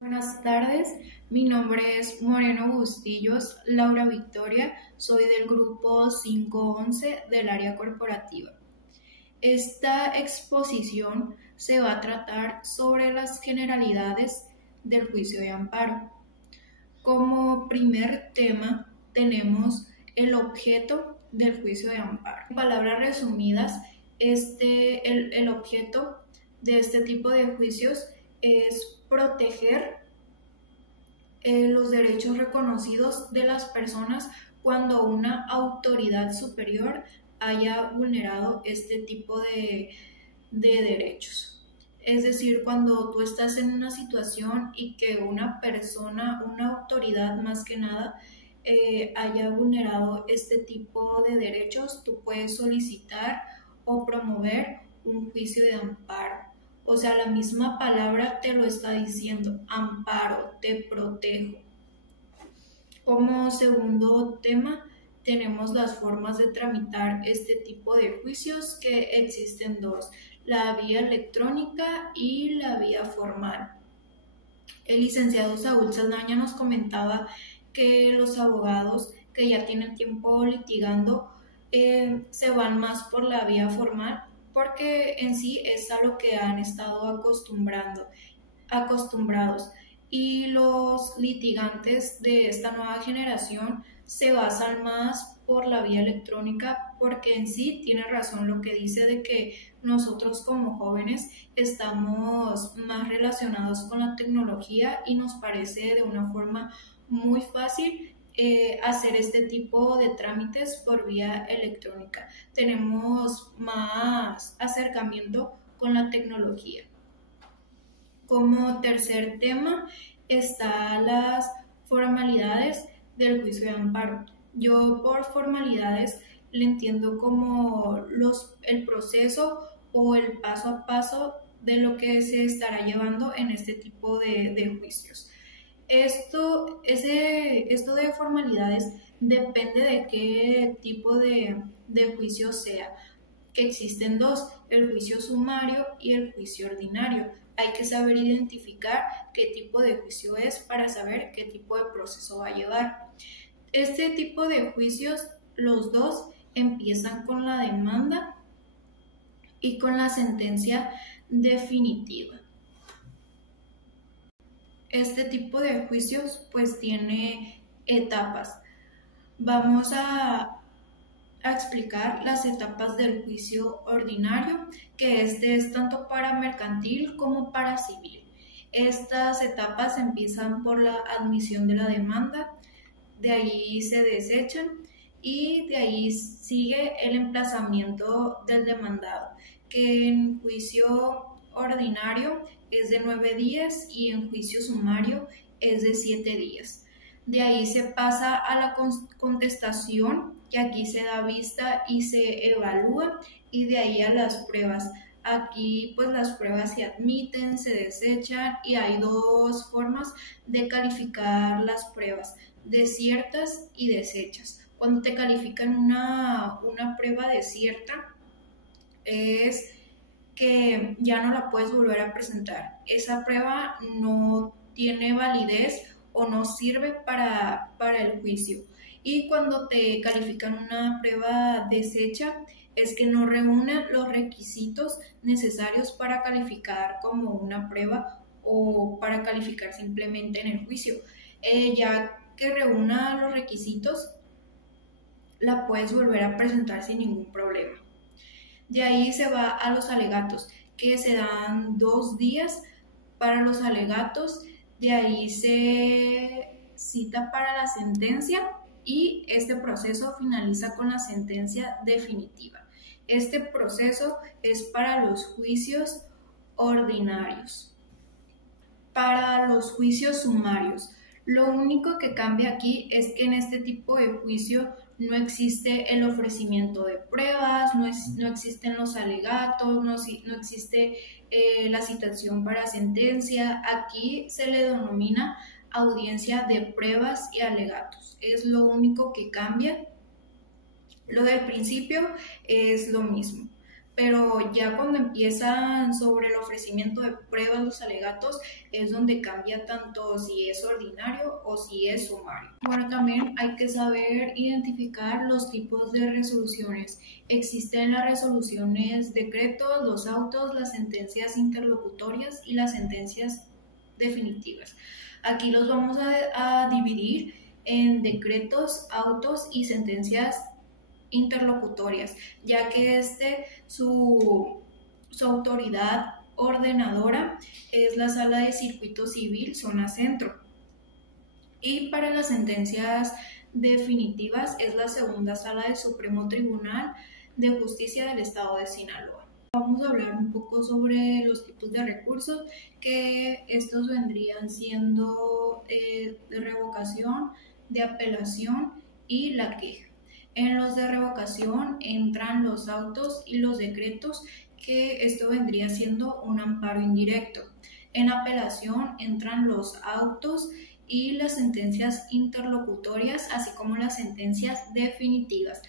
Buenas tardes, mi nombre es Moreno Bustillos Laura Victoria, soy del grupo 511 del área corporativa. Esta exposición se va a tratar sobre las generalidades del juicio de amparo. Como primer tema tenemos el objeto del juicio de amparo. En palabras resumidas, el objeto de este tipo de juicios es proteger los derechos reconocidos de las personas cuando una autoridad superior haya vulnerado este tipo de derechos. Es decir, cuando tú estás en una situación y que una persona, una autoridad más que nada, haya vulnerado este tipo de derechos, tú puedes solicitar o promover un juicio de amparo. O sea, la misma palabra te lo está diciendo, amparo, te protejo. Como segundo tema, tenemos las formas de tramitar este tipo de juicios, que existen dos, la vía electrónica y la vía formal. El licenciado Saúl Saldaña nos comentaba que los abogados que ya tienen tiempo litigando se van más por la vía formal porque en sí es a lo que han estado acostumbrados, y los litigantes de esta nueva generación se basan más por la vía electrónica porque en sí tiene razón lo que dice de que nosotros como jóvenes estamos más relacionados con la tecnología y nos parece de una forma muy fácil hacer este tipo de trámites por vía electrónica. Tenemos más acercamiento con la tecnología. Como tercer tema están las formalidades del juicio de amparo. Yo por formalidades le entiendo como el proceso o el paso a paso de lo que se estará llevando en este tipo de juicios. Esto de formalidades depende de qué tipo de juicio sea, que existen dos, el juicio sumario y el juicio ordinario. Hay que saber identificar qué tipo de juicio es para saber qué tipo de proceso va a llevar. Este tipo de juicios, los dos, empiezan con la demanda y con la sentencia definitiva. Este tipo de juicios pues tiene etapas. Vamos a explicar las etapas del juicio ordinario, que este es tanto para mercantil como para civil. Estas etapas empiezan por la admisión de la demanda, de ahí se desechan y de ahí sigue el emplazamiento del demandado, que en juicio ordinario es de 9 días y en juicio sumario es de 7 días. De ahí se pasa a la contestación, que aquí se da vista y se evalúa, y de ahí a las pruebas. Aquí pues las pruebas se admiten, se desechan y hay dos formas de calificar las pruebas, desiertas y desechas. Cuando te califican una prueba desierta es que ya no la puedes volver a presentar. Esa prueba no tiene validez o no sirve para el juicio. Y cuando te califican una prueba deshecha es que no reúne los requisitos necesarios para calificar como una prueba o para calificar simplemente en el juicio. Ya que reúna los requisitos, la puedes volver a presentar sin ningún problema. De ahí se va a los alegatos, que se dan 2 días para los alegatos. De ahí se cita para la sentencia y este proceso finaliza con la sentencia definitiva. Este proceso es para los juicios ordinarios. Para los juicios sumarios, lo único que cambia aquí es que en este tipo de juicio no existe el ofrecimiento de pruebas, no existen los alegatos, no existe la citación para sentencia. Aquí se le denomina audiencia de pruebas y alegatos. Es lo único que cambia. Lo del principio es lo mismo, pero ya cuando empiezan sobre el ofrecimiento de pruebas los alegatos es donde cambia tanto si es ordinario o si es sumario. Bueno, también hay que saber identificar los tipos de resoluciones. Existen las resoluciones decretos, los autos, las sentencias interlocutorias y las sentencias definitivas. Aquí los vamos a dividir en decretos, autos y sentencias interlocutorias, ya que su autoridad ordenadora es la Sala de Circuito Civil, Zona Centro. Y para las sentencias definitivas es la Segunda Sala del Supremo Tribunal de Justicia del Estado de Sinaloa. Vamos a hablar un poco sobre los tipos de recursos, que estos vendrían siendo de revocación, de apelación y la queja. En los de revocación entran los autos y los decretos, que esto vendría siendo un amparo indirecto. En apelación entran los autos y las sentencias interlocutorias, así como las sentencias definitivas.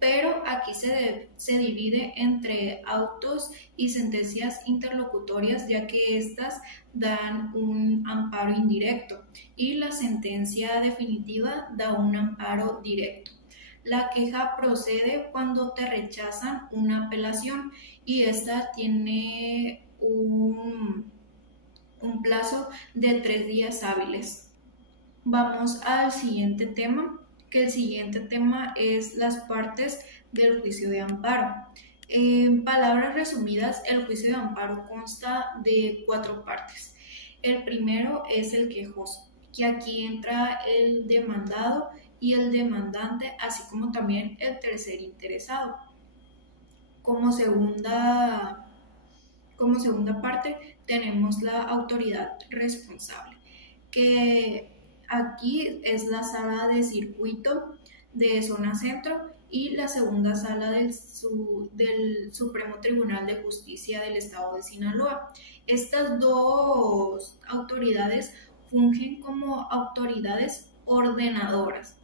Pero aquí se divide entre autos y sentencias interlocutorias, ya que estas dan un amparo indirecto y la sentencia definitiva da un amparo directo. La queja procede cuando te rechazan una apelación y esta tiene un plazo de 3 días hábiles. Vamos al siguiente tema, que el siguiente tema es las partes del juicio de amparo. En palabras resumidas, el juicio de amparo consta de 4 partes. El primero es el quejoso, que aquí entra el demandado y el demandante, así como también el tercer interesado. Como segunda parte tenemos la autoridad responsable, que aquí es la Sala de Circuito de Zona Centro y la Segunda Sala del Supremo Tribunal de Justicia del Estado de Sinaloa. Estas dos autoridades fungen como autoridades ordenadoras.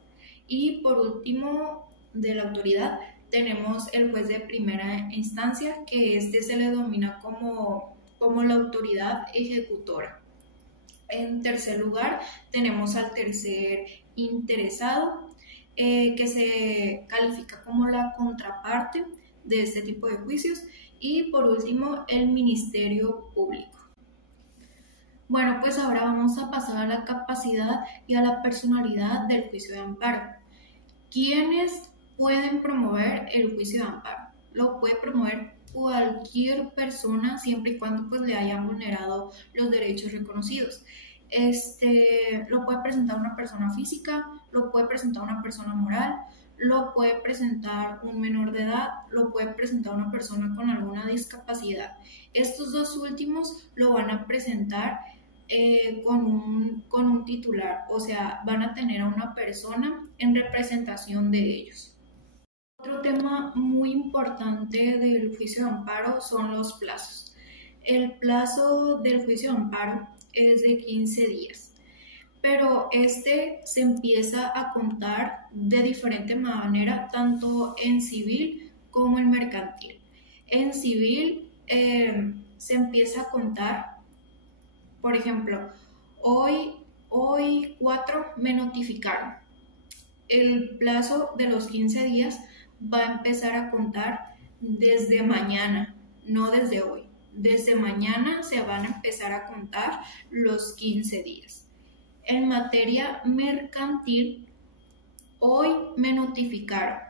Y por último, de la autoridad, tenemos el juez de primera instancia, que se le denomina como la autoridad ejecutora. En tercer lugar, tenemos al tercer interesado, que se califica como la contraparte de este tipo de juicios. Y por último, el Ministerio Público. Bueno, pues ahora vamos a pasar a la capacidad y a la personalidad del juicio de amparo. ¿Quiénes pueden promover el juicio de amparo? Lo puede promover cualquier persona siempre y cuando pues le hayan vulnerado los derechos reconocidos. Lo puede presentar una persona física, lo puede presentar una persona moral, lo puede presentar un menor de edad, lo puede presentar una persona con alguna discapacidad. Estos dos últimos lo van a presentar con un titular, o sea, van a tener a una persona en representación de ellos. Otro tema muy importante del juicio de amparo son los plazos. El plazo del juicio de amparo es de 15 días, pero se empieza a contar de diferente manera, tanto en civil como en mercantil. En civil se empieza a contar, por ejemplo, hoy 4 me notificaron. El plazo de los 15 días va a empezar a contar desde mañana, no desde hoy. Desde mañana se van a empezar a contar los 15 días. En materia mercantil, hoy me notificaron.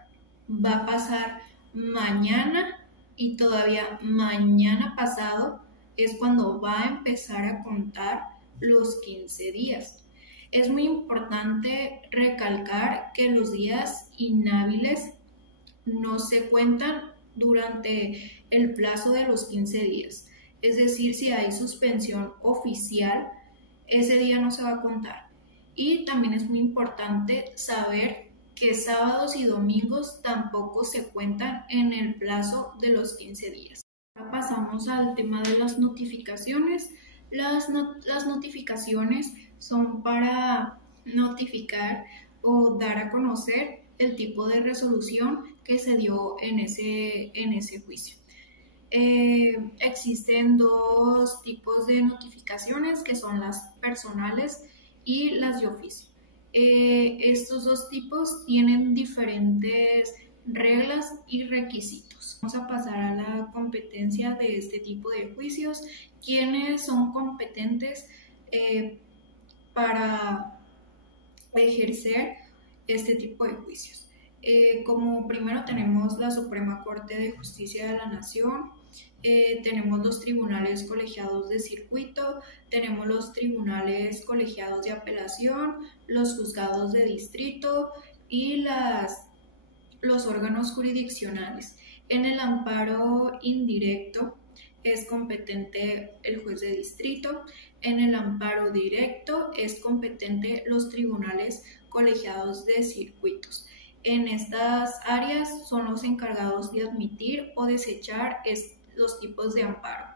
Va a pasar mañana y todavía mañana pasado es cuando va a empezar a contar los 15 días. Es muy importante recalcar que los días inhábiles no se cuentan durante el plazo de los 15 días. Es decir, si hay suspensión oficial, ese día no se va a contar. Y también es muy importante saber que sábados y domingos tampoco se cuentan en el plazo de los 15 días. Ahora pasamos al tema de las notificaciones. Las notificaciones son para notificar o dar a conocer el tipo de resolución que se dio en ese juicio. Existen dos tipos de notificaciones que son las personales y las de oficio. Estos dos tipos tienen diferentes reglas y requisitos. Vamos a pasar a la competencia de este tipo de juicios. ¿Quiénes son competentes para ejercer este tipo de juicios? Como primero tenemos la Suprema Corte de Justicia de la Nación, tenemos los tribunales colegiados de circuito, tenemos los tribunales colegiados de apelación, los juzgados de distrito y los órganos jurisdiccionales. En el amparo indirecto es competente el juez de distrito, en el amparo directo es competente los tribunales colegiados de circuitos. En estas áreas son los encargados de admitir o desechar los tipos de amparo.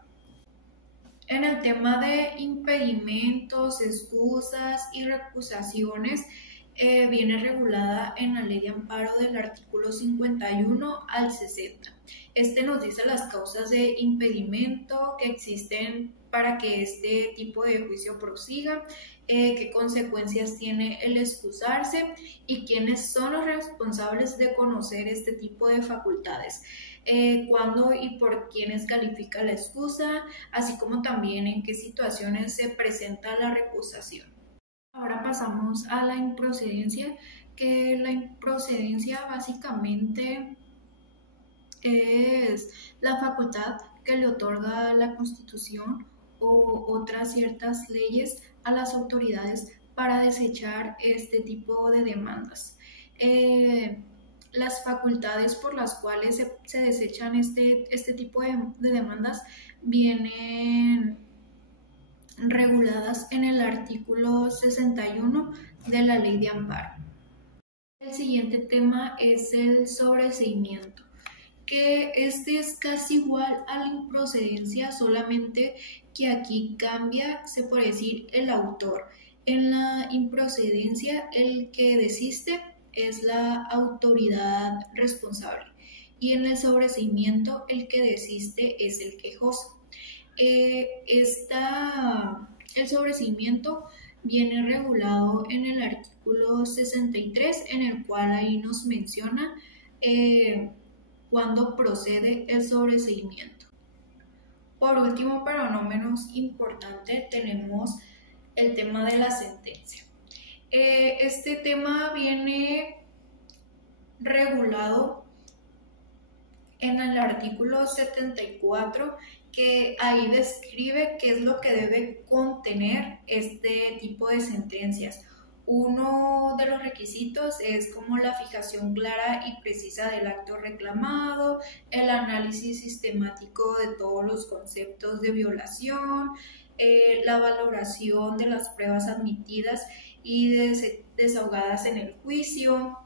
En el tema de impedimentos, excusas y recusaciones, viene regulada en la Ley de Amparo del artículo 51 al 60. Este nos dice las causas de impedimento que existen para que este tipo de juicio prosiga, qué consecuencias tiene el excusarse y quiénes son los responsables de conocer este tipo de facultades, cuándo y por quiénes califica la excusa, así como también en qué situaciones se presenta la recusación. Ahora pasamos a la improcedencia, que la improcedencia básicamente es la facultad que le otorga la Constitución o otras ciertas leyes a las autoridades para desechar este tipo de demandas. Las facultades por las cuales se desechan este tipo de demandas vienen reguladas en el artículo 61 de la Ley de Amparo. El siguiente tema es el sobreseimiento, que este es casi igual a la improcedencia, solamente que aquí cambia, se puede decir, el autor. En la improcedencia, el que desiste es la autoridad responsable y en el sobreseimiento, el que desiste es el quejoso. El sobreseimiento viene regulado en el artículo 63, en el cual ahí nos menciona cuándo procede el sobreseimiento. Por último, pero no menos importante, tenemos el tema de la sentencia. Este tema viene regulado en el artículo 74, que ahí describe qué es lo que debe contener este tipo de sentencias. Uno de los requisitos es como la fijación clara y precisa del acto reclamado, el análisis sistemático de todos los conceptos de violación, la valoración de las pruebas admitidas y desahogadas en el juicio,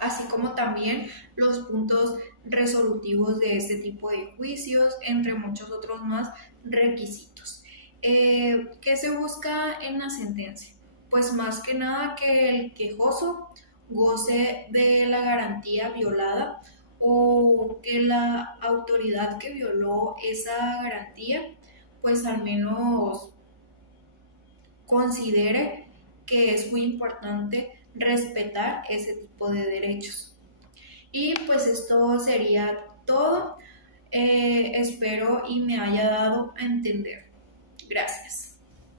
así como también los puntos resolutivos de este tipo de juicios, entre muchos otros más requisitos. ¿Qué se busca en la sentencia? Pues más que nada que el quejoso goce de la garantía violada o que la autoridad que violó esa garantía pues al menos considere que es muy importante respetar ese tipo de derechos. Y pues esto sería todo. Espero y me haya dado a entender. Gracias.